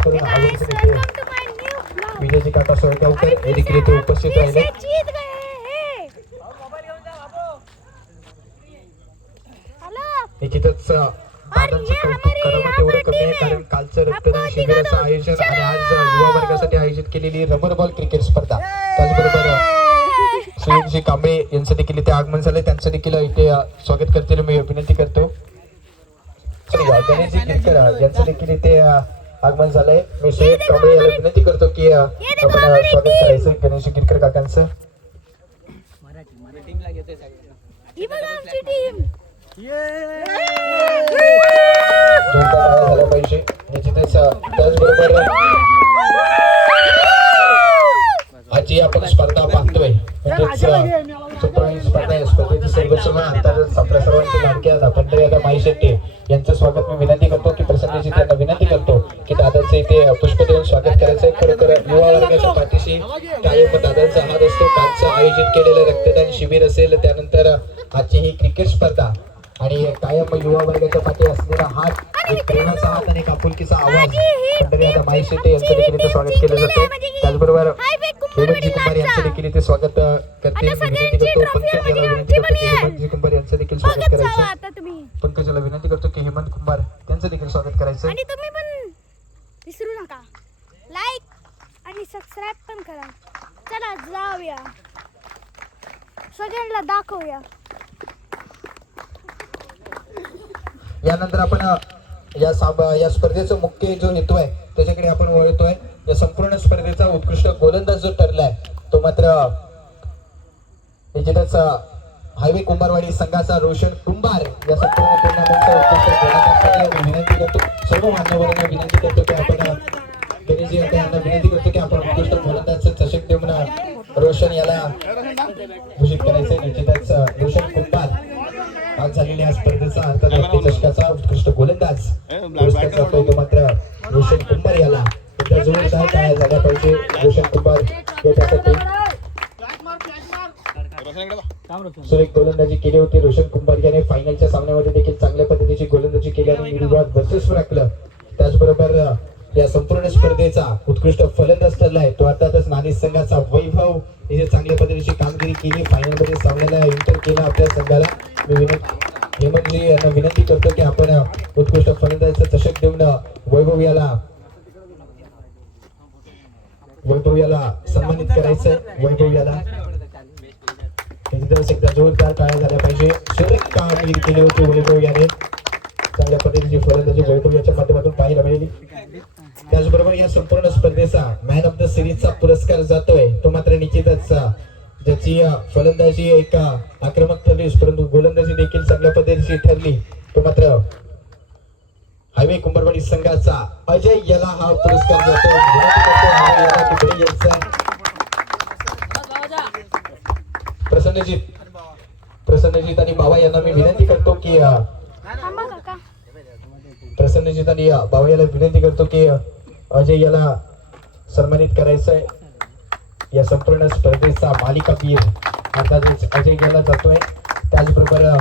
खास करून आवर्जून इथे विजयजी काका सोळगावकर हे देखील इथे उपस्थित राहिले. निश्चितच दादांचं कौतुक करावं तेवढं कमी आहे, कारण कालचं रक्तदान शिबिराचं आयोजन आणि आज युवा वर्गासाठी आयोजित केलेली रबर बॉल क्रिकेट स्पर्धा, त्याचबरोबर सुयोगजी कांबळे यांचं देखील इथे आगमन झालंय. त्यांचं देखील इथे स्वागत करतील मी विनंती करतो. गणेशजी किरकर यांचं देखील इथे आगमन झालंय. मी सुयोग कांबळे याला विनंती करतो की आपण स्वागत करायचं गणेशजी किरकर काकांचं. झाला पाहिजे निश्चितच. त्याचबरोबर आजची आपण स्पर्धा पाहतोय म्हणजेच स्पर्धा आहे. स्पर्धेची सर्वोच्च अंतर्गत आपल्या सर्वांचे लाडके पंढरी माई शेट्टी यांचं स्वागत मी विनंती करतो की प्रसन्नजी त्यांना विनंती करतो की दादांचं इथे पुष्प देऊन स्वागत करायचंय. खरोखर युवा वर्गाच्या पाठीशी कायम दादांचा हात असतो. कालचं आयोजित केलेलं रक्तदान शिबिर असेल, त्यानंतर आजची ही क्रिकेट स्पर्धा आणि कायम युवा वर्गाच्या पाठी असलेला हात, एक प्रेमाचा हात आणि आपुलकीचा आवाज पंढरी माई शेट्टी यांचं देखील इथे स्वागत केलं जाते. त्याचबरोबर हेमंतजी कुंभार यांचं देखील इथे स्वागत करते विनंती करतो. पंकजाला विनंती करतो की हेमंतजी कुंभार यांचं देखील स्वागत करायचं. पंकजाला विनंती करतो की हेमंत कुंभार यांचं देखील स्वागत करायचं. आणि तुम्ही पण विसरू नका लाईक आणि सबस्क्राईब पण करा. चला जाऊया, सगळ्यांना दाखवूया. यानंतर आपण या स्पर्धेचा मुख्य जो हेतू आहे त्याच्याकडे आपण वळतोय. या संपूर्ण स्पर्धेचा उत्कृष्ट गोलंदाज जो ठरलाय तो मात्र निश्चितच हायवे कुंभारवाडी संघाचा रोशन कुंभार या संपूर्ण टुर्नामेंटचा उत्कृष्ट गोलंदाज. विनंती करतो सर्व मान्यवरांना विनंती करतो की आपण गणेशजी यांना विनंती करतो की आपण उत्कृष्ट गोलंदाजचं चषक देऊन रोशन याला घोषित करायचंय. निश्चितच रोशन कुंभार आज झालेल्या स्पर्धेचा आंतरराष्ट्रीय चषकाचा उत्कृष्ट गोलंदाज पुरस्कार जातोय तो मात्र रोशन कुंभार याला. एकदा जोरदार टाळ्या झाल्या पाहिजे रोशन कुंभार याच्यासाठी. सुरेख गोलंदाजी केली होती रोशन कुंभार याने. फायनलच्या सामन्यामध्ये देखील चांगल्या पद्धतीची गोलंदाजी केली आणि निर्विवाद वर्चस्व राखलं. त्याचबरोबर या संपूर्ण स्पर्धेचा उत्कृष्ट फलंदाज ठरलाय तो अर्थातच नाणी संघाचा वैभव. याची चांगल्या पद्धतीची कामगिरी केली, फायनलमध्ये सामन्याला एंटर केला आपल्या संघाला. मी हेमंतजी यांना विनंती करतो की आपण उत्कृष्ट फलंदाजाचं चषक देऊन वैभव याला सन्मानित करायचं. वैभव याला एकदा जोरदार टाळ्या झाल्या पाहिजे. सुरेख कामगिरी केली होती वैभव याने. चांगल्या पद्धतीची फलंदाजी वैभव याच्या माध्यमातून पाहायला मिळाली. त्याचबरोबर या संपूर्ण स्पर्धेचा मॅन ऑफ द सिरीजचा पुरस्कार जातोय तो मात्र निश्चितच ज्याची फलंदाजी एक आक्रमक ठरली परंतु गोलंदाजी देखील चांगल्या पद्धतीची ठरली तो मात्र हायवे कुंभारवाडी संघाचा अजय याला हा पुरस्कार जातो. प्रसन्नजीत आणि बाबा यांना मी विनंती करतो की प्रसन्नजीत आणि बाबा याला विनंती करतो की अजय याला सन्मानित करायचंय. या संपूर्ण स्पर्धेचा मालिकावीर अर्थातच अजय याला जातोय. त्याचबरोबर